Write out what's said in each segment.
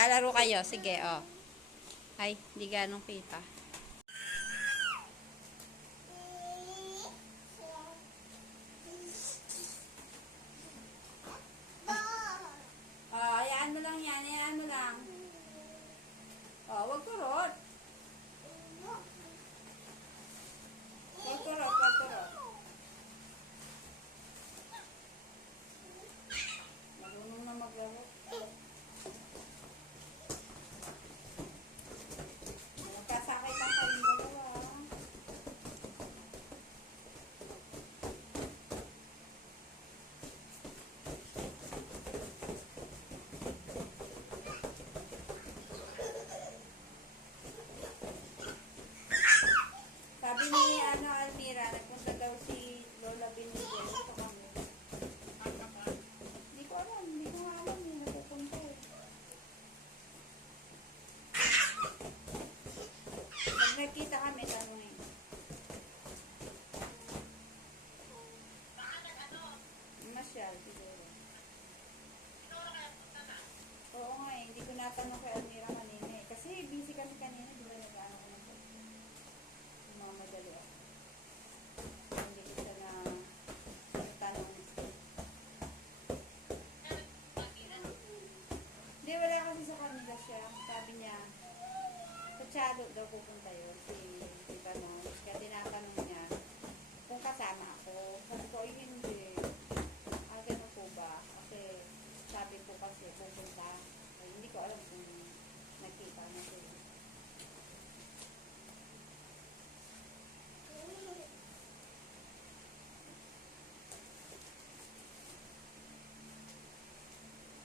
Lalaro kayo. Sige, oh. Ay, hindi ganong kita. Oh, hayaan mo lang yan. Hayaan mo lang. Oh, wag kurot. Wag kurot, wag kurot. Marunong na maglaro. Magkasakit ang kayong dalawa. Sabi ni Almira, nagpunta daw si Lola Benigel. Ito kami. Hindi ko alam. Hindi ko alam eh. Napupunta eh. Pag nagkita kami, tanongin. Masyal, siguro. Oo nga eh. Hindi ko natanong kay Almira kanina eh. Kasi busy kami kanina. Di ba nag-ano ko na po? Mga madali ako. Hindi ko siya na tanong. Hindi, wala kasi sa kanila siya. Sabi niya, sa Chalo daw pupunta yun. Si Tanong. Kaya tinatanong niya kung kasama ako. Sabi ko, ay hindi. Ah, ganun po ba? Kasi sabi ko kasi pupunta. Ay, hindi ko alam kung nakita na sila.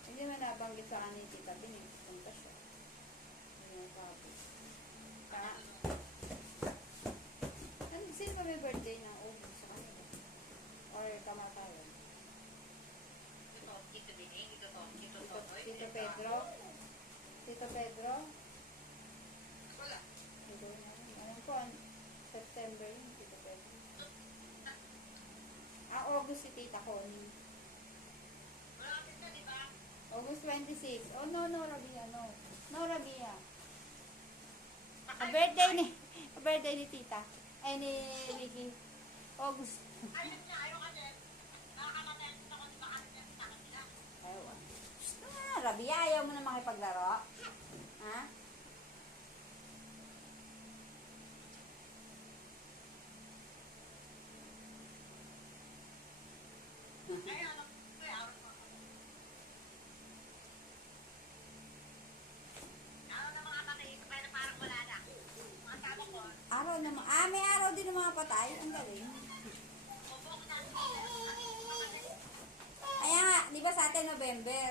Hindi man nabanggit sa kanil Tita Binig. Punta siya. Ayun, sabi. Sino ba may birthday ng Ogun sa kanila? Or kamatayan? Tito Pedro? Tito Pedro? Wala. Hindi na. Alam ko, September yun, Tito Pedro. August si Tita Connie. Malapit na, di ba? August 26. Oh, no, Rabia, no. No, Rabia. A birthday ni Tita. Ay, ni Ricky. August. Ayun niya, ayaw ka din. Nakakamatay ako di ba kasi sa kanila. Ewan. Rabia, ayaw mo na makipaglaro? Ha? Kaya alam ko, kaya alam ko. Araw na mga patay, ito pa na parang wala na. Mga tama ko, Araw naman. May araw din ng mga patay. Ang galing. opo ko na. Kaya nga, di ba sa atin November?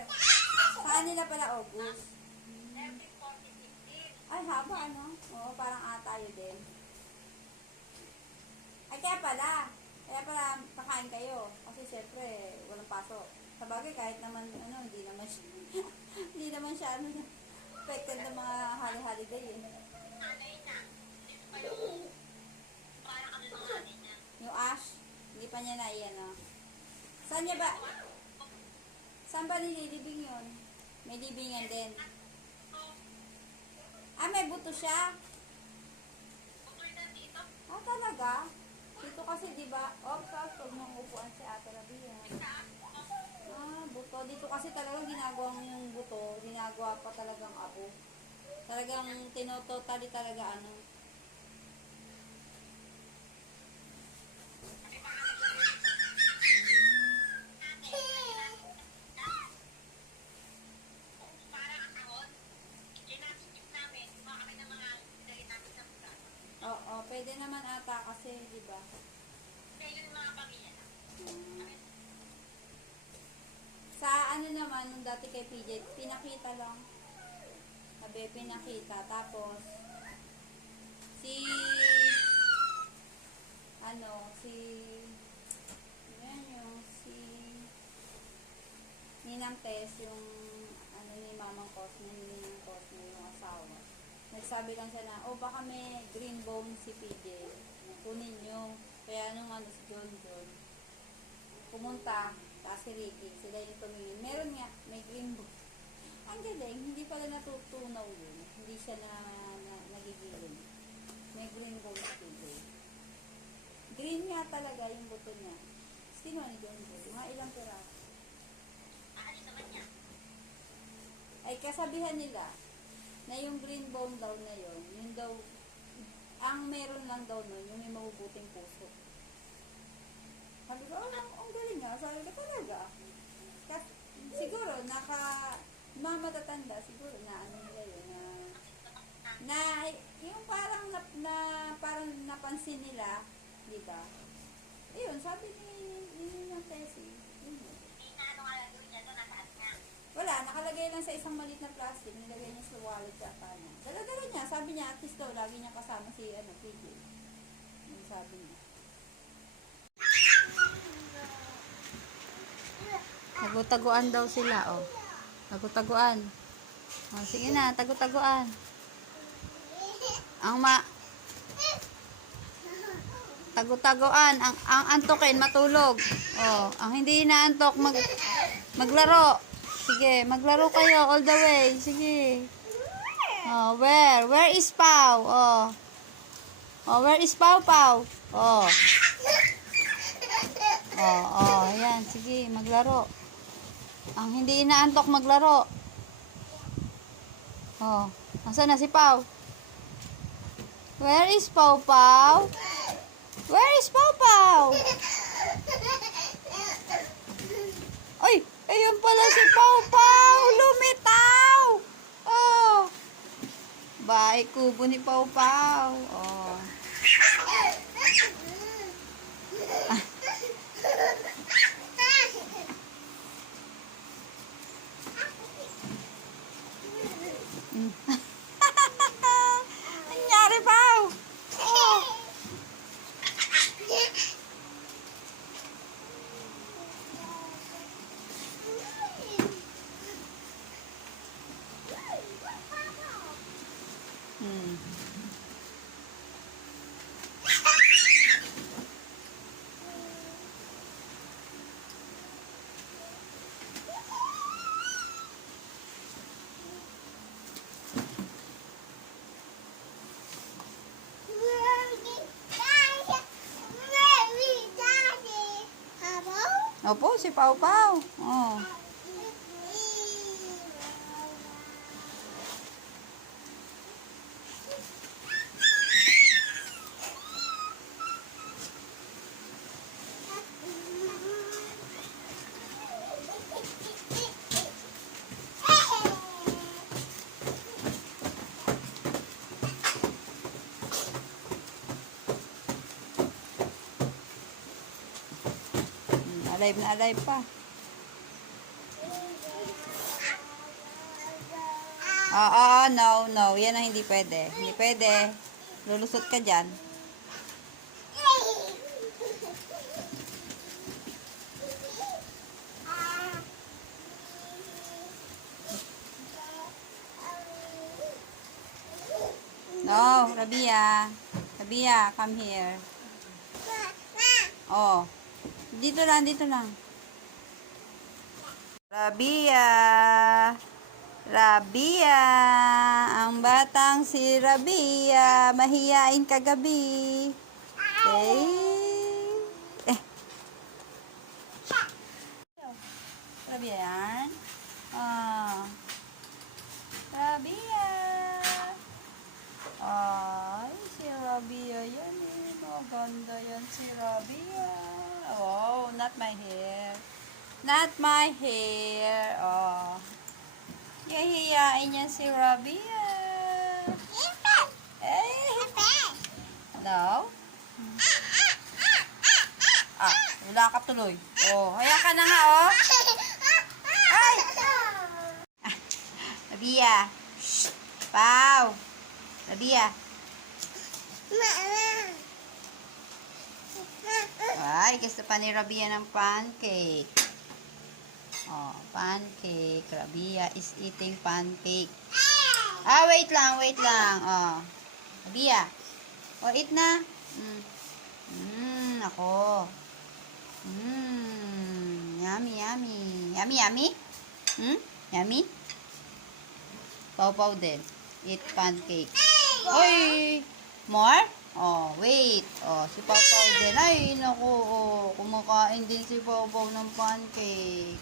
Sa kanila pala August. 13, 14, 15. Ay, haba ano? Oo, parang tayo din. Ay, kaya pala pakain kayo. Kasi syempre, walang pasok. Sa bagay, kahit naman, hindi naman siya, hindi naman siya, affected ng mga holiday eh. Nanay niya. Dito pa yung parang kami ng nanay niya. Yung Ash, hindi pa niya Saan niya ba? Saan ba nililibing yun? May libingan din. May buto siya. Butoy na dito. Talaga? Dito kasi, di ba? Pag nang upuan si Ate Rabia. Buto. Dito kasi talagang ginagawa yung buto. Ginagawa pa talagang abo. Talagang tinototally talaga Parang ang kahon. Kinasipit namin. Mga kami ng mga dahil namin sa bulan. Oo, pwede naman ata kasi, di ba? Kaya yun yung mga pamilya na. Kami Sa naman, nung dati kay PJ, pinakita lang. Sabi, pinakita. Tapos, si Ninang Tess, yung ni Mamang Cosmo, ni Ninang Cosmo, yung asawa. Nagsabi lang siya na, baka may green bone si PJ. Kunin nyo. Kaya nung si John pumunta, tapos si Ricky, sila yung tumingin. Meron nga, may green bone. Ang galing, hindi pala natutunaw yun. Hindi siya nagigiling. May green gold tubig. Green nga talaga yung buto niya. Sino ni John Joy? Mga ilang piraso. Aalis naman niya. Ay kasabihan nila na yung green bone daw na yun daw, ang meron lang daw nun, yung may mabubuting puso. Sabi ko, oh, ang galing nga. Sabi ko, talaga. Siguro, mga matatanda, siguro na ano nila yun, na yung parang napansin nila, di ba? Ayun, sabi ni ng Tessie, yun. Hindi na ano nga lang yun niya doon, nasa niya. Wala, nakalagay lang sa isang maliit na plastic, nilagay niya sa wallet yata niya. Dala-dala niya, sabi niya, at least daw, lagi niya kasama si, PJ. Yung sabi niya. Tagutaguan daw sila, oh. Tagutaguan. Oh, sige na, tagutaguan. Tagutaguan, ang antokin matulog. Oh, ang hindi inaantok maglaro. Sige, maglaro kayo all the way. Sige. Oh, where is Pau? Oh. Oh, where is Pau Pau? Oh. Oh, ayan, sige, maglaro. Ang hindi inaantok maglaro. Oh, nasaan na si Pau? Where is Pau Pau? Where is Pau Pau? Ay, ayun pala si Pau Pau. Lumitaw. Oh. Bahay kubo ni Pau Pau. Oh. Nangyari, Pau? Oh. Hmm. Opo, si Pau Pau. Oh. Alive na alive pa. No. Yan ang hindi pwede. Hindi pwede. Lulusot ka dyan. No, Rabia. Rabia, come here. Oh. Dito lang. Rabia. Ang batang si Rabia. Mahiyain kagabi. Okay. Rabia yan. Ah. Rabia. Ay, si Rabia yan eh. Maganda yan si Rabia. Oh, not my hair. Not my hair. Oh. Yahiyain yan si Rabia. Eh. No? Wala ka tuloy. Oh, haya ka na nga, oh. Ay! Rabia. Shh. Pau. Rabia. Ay, gusto pa ni Rabia ng pancake. Oh, pancake. Rabia is eating pancake. Wait lang. Oh. Rabia. Oh, eat na. Ako. Yummy. Yummy? Pau-pau din. Eat pancake. Oy! More? Oh, wait. Oh, si Pau-pau din. Ay, naku. Oh, kumakain din si Pau-pau ng pancake.